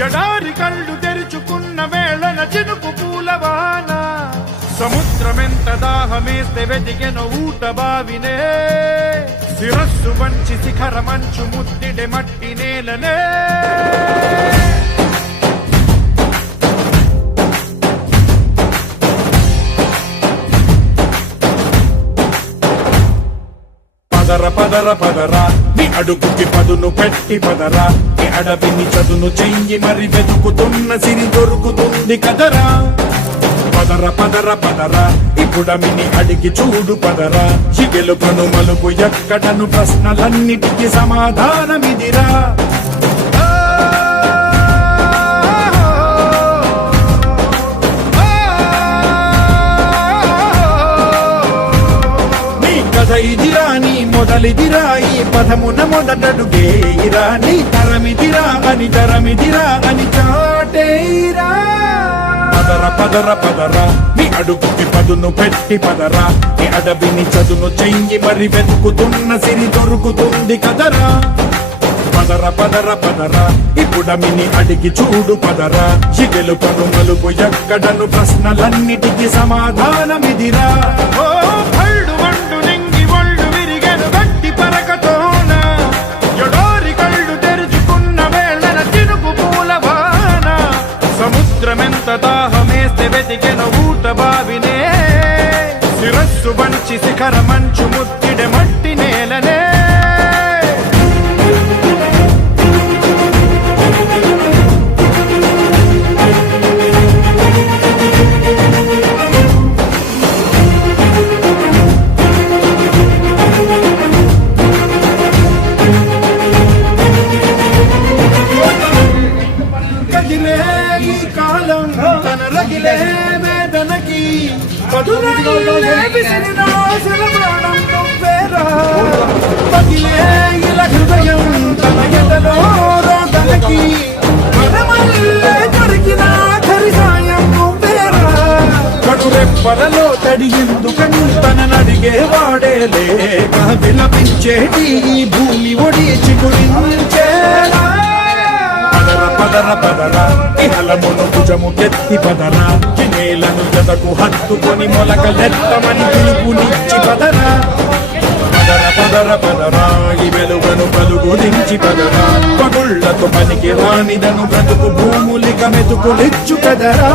ఎడారి కళ్ళు తెరుచుకున్న వేళన చినుకు పూలవాన సముద్రమెంత దాహమేస్తే వెతికెను ఊట బావినే శిరస్సు వంచి శిఖర మంచు ముద్దిడే మట్టి నేలనే పదర పదర పదరా నీ అడుగుకి పదును పెట్టి పదరా నీ అడవిని చదును చెయ్యి మరి వెతుకుతున్న సిరి దొరుకుతుంది కదరా పదర పదర పదరా ఇప్పుడమిని అడిగి చూడు పదరా చిగెలుపను మలుపు ఎక్కడను ప్రశ్నలన్నిటికీ సమాధానమిదిరా ఇదిరా నీ మొదలిదిరా ఈ పదమున మొదటడుగేయిరా నీ తరమిదిరా అని చాటేరా పదర పదర పదరా నీ అడుగుకి పదును పెట్టి పదరా నీ అడవిని చదును చెయ్యి మరి వెతుకుతున్న సిరి దొరుకుతుంది కదరా పదర పదర పదరా ఇప్పుడమిని అడిగి చూడు పదరా చిగెలు పను మలుపు ఎక్కడను ప్రశ్నలన్నిటికీ సమాధానమిదిరా ఓ భళ్ళు వండు నింగి ఒళ్ళు విరిగెను గట్టి పరకతోన ఎడారి కళ్ళు తెరుచుకున్న వేళన చినుకు పూలవాన సముద్రమెంత దాహమేస్తే వెతికెను ఊట బావినే శిరస్సు వంచి శిఖర మంచు ముద్దిడే మట్టి నేలనే తన రగిలే వేదనకి పగిలే ఇలా హృదయం తన ఎదలో రోదనకి దొరికిన ఖరి సాయం కడురెప్పలలో తడి ఎందుకని తననడిగే వాడే లేక విలపించేటి ఈ భూమి ఒడి చిగురించేలా పదర పదరా ఇహలమును భుజము కెత్తి పదరా నేలను జతకు హత్తుకొని మొలకలెత్తమని పిలుపునిచ్చి పదరా పదర పదర పదరా ఈ వెలుగను పలుగురించి పదరా పగుళ్లతో పనికి రానిదను బ్రతుకు భూములిక మెతుకులిచ్చు కదరా